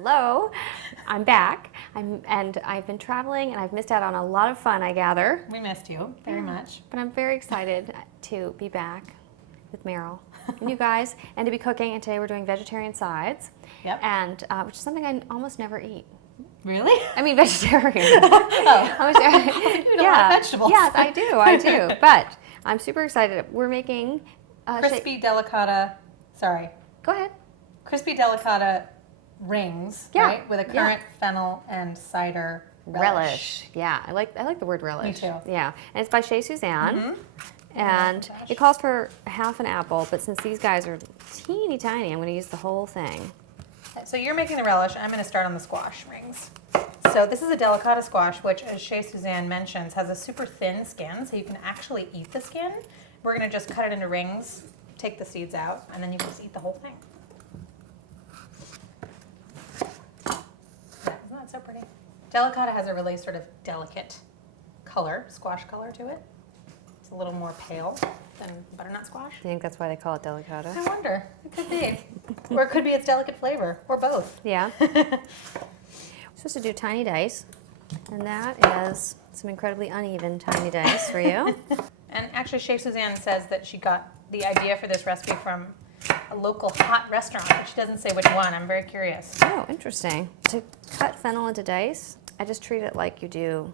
Hello, I'm back. And I've been traveling and I've missed out on a lot of fun, I gather. We missed you very much. But I'm very excited to be back with Merrill and you guys and to be cooking. And today we're doing vegetarian sides. Yep. And which is something I almost never eat. Really? I mean vegetarian. Oh. You eat a lot of vegetables. Yes, I do. But I'm super excited. We're making Crispy Delicata, Go ahead. Crispy Delicata Rings, Yeah. right? With a currant, fennel, and cider relish. Yeah, I like the word relish. Me too. Yeah, and it's by Chez Suzanne. Mm-hmm. And it calls for half an apple, but since these guys are teeny tiny, I'm going to use the whole thing. So you're making the relish. I'm going to start on the squash rings. So this is a delicata squash, which, as Chez Suzanne mentions, has a super thin skin, so you can actually eat the skin. We're going to just cut it into rings, take the seeds out, and then you can just eat the whole thing. Isn't that so pretty? Delicata has a really sort of delicate color, squash color to it. It's a little more pale than butternut squash. I think that's why they call it delicata. I wonder. It could be. Or it could be its delicate flavor, or both. Yeah. We're supposed to do tiny dice, and that is some incredibly uneven tiny dice for you. And actually, Chez Suzanne says that she got the idea for this recipe from a local hot restaurant, but she doesn't say which one. I'm very curious. Oh, interesting. To cut fennel into dice, I just treat it like you do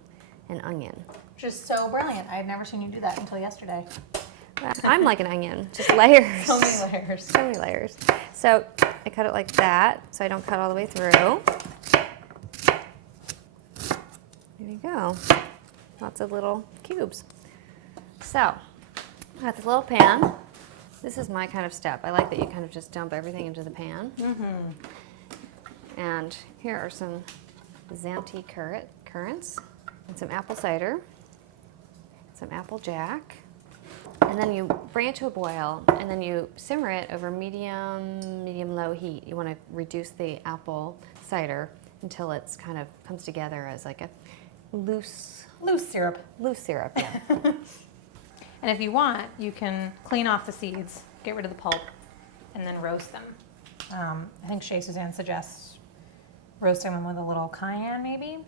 an onion. Which is so brilliant. I had never seen you do that until yesterday. I'm like an onion, just layers. So many layers. So many layers. So I cut it like that, so I don't cut all the way through. There you go. Lots of little cubes. So I got this little pan. This is my kind of step. I like that you kind of just dump everything into the pan. Mm-hmm. And here are some Zante currants and some apple cider, some apple jack. And then you bring it to a boil, and then you simmer it over medium-low heat. You want to reduce the apple cider until it's kind of comes together as like a loose syrup. Loose syrup, yeah. And if you want, you can clean off the seeds, get rid of the pulp, and then roast them. I think Chez Suzanne suggests roasting them with a little cayenne, maybe.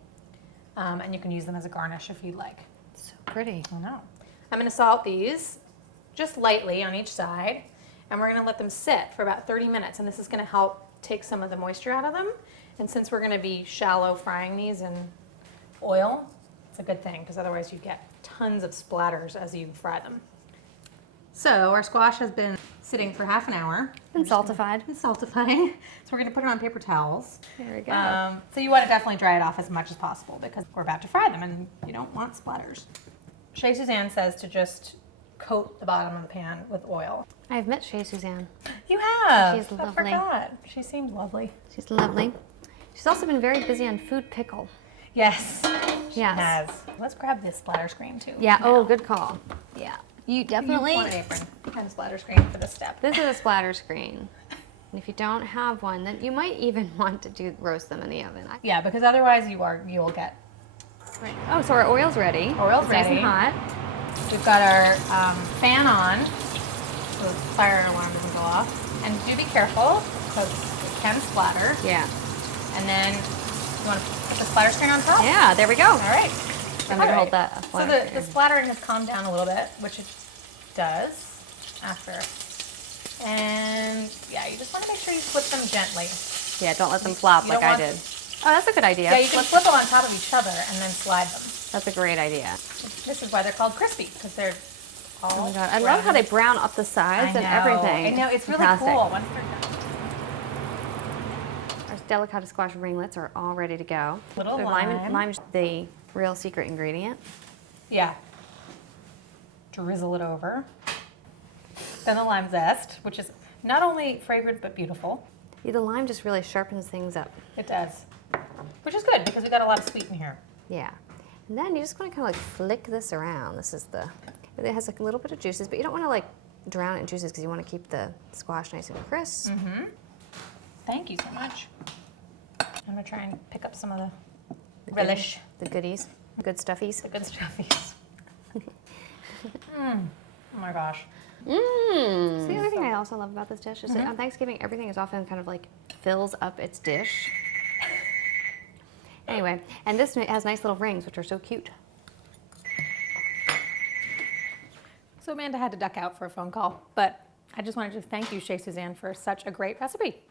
And you can use them as a garnish if you'd like. So pretty. I know. I'm going to salt these just lightly on each side, and we're going to let them sit for about 30 minutes, and this is going to help take some of the moisture out of them. And since we're going to be shallow frying these in oil, it's a good thing, because otherwise you get tons of splatters as you fry them. So our squash has been sitting for half an hour. And saltified. It's saltifying. So we're going to put it on paper towels. There we go. So you want to definitely dry it off as much as possible, because we're about to fry them and you don't want splatters. Chez Suzanne says to just coat the bottom of the pan with oil. I've met Chez Suzanne. You have? She's lovely. I forgot. She seems lovely. She's lovely. She's also been very busy on food pickle. Yes. She Yes. has. Let's grab this splatter screen too. Yeah, oh, good call. Yeah. You definitely. You want an apron and splatter screen for this step. This is a splatter screen. And if you don't have one, then you might even want to roast them in the oven. Yeah, because otherwise you will get. Right. Oh, so our oil's ready. Oil's It's nice ready. and hot. We've got our fan on, so the fire alarm doesn't go off. And do be careful, because it can splatter. Yeah. And then you want to put the splatter screen on top? Yeah, there we go. All right. I'm going to hold that. So the splattering has calmed down a little bit, which it does after. And yeah, you just want to make sure you flip them gently. Yeah, don't let them flop You like don't I did. Oh, that's a good idea. Yeah, you can flip them on top of each other and then slide them. That's a great idea. This is why they're called crispy, because they're all Oh my God, I love how they brown up the sides and everything. I know, it's really Fantastic. cool once they're done. Our delicata squash ringlets are all ready to go. Little So lime. Lime's the real secret ingredient. Yeah. Drizzle it over. Then the lime zest, which is not only fragrant but beautiful. Yeah, the lime just really sharpens things up. It does. Which is good, because we got a lot of sweet in here. Yeah. And then you just want to kind of like flick this around. This is it has like a little bit of juices, but you don't want to like drown it in juices because you want to keep the squash nice and crisp. Mm-hmm. Thank you so much. I'm going to try and pick up some of the relish. The goodies, the good stuffies. The good stuffies. Oh my gosh. See, the other thing I also love about this dish is that on Thanksgiving, everything is often kind of like fills up its dish. Anyway, and this has nice little rings, which are so cute. So Amanda had to duck out for a phone call, but I just wanted to thank you, Chez Suzanne, for such a great recipe.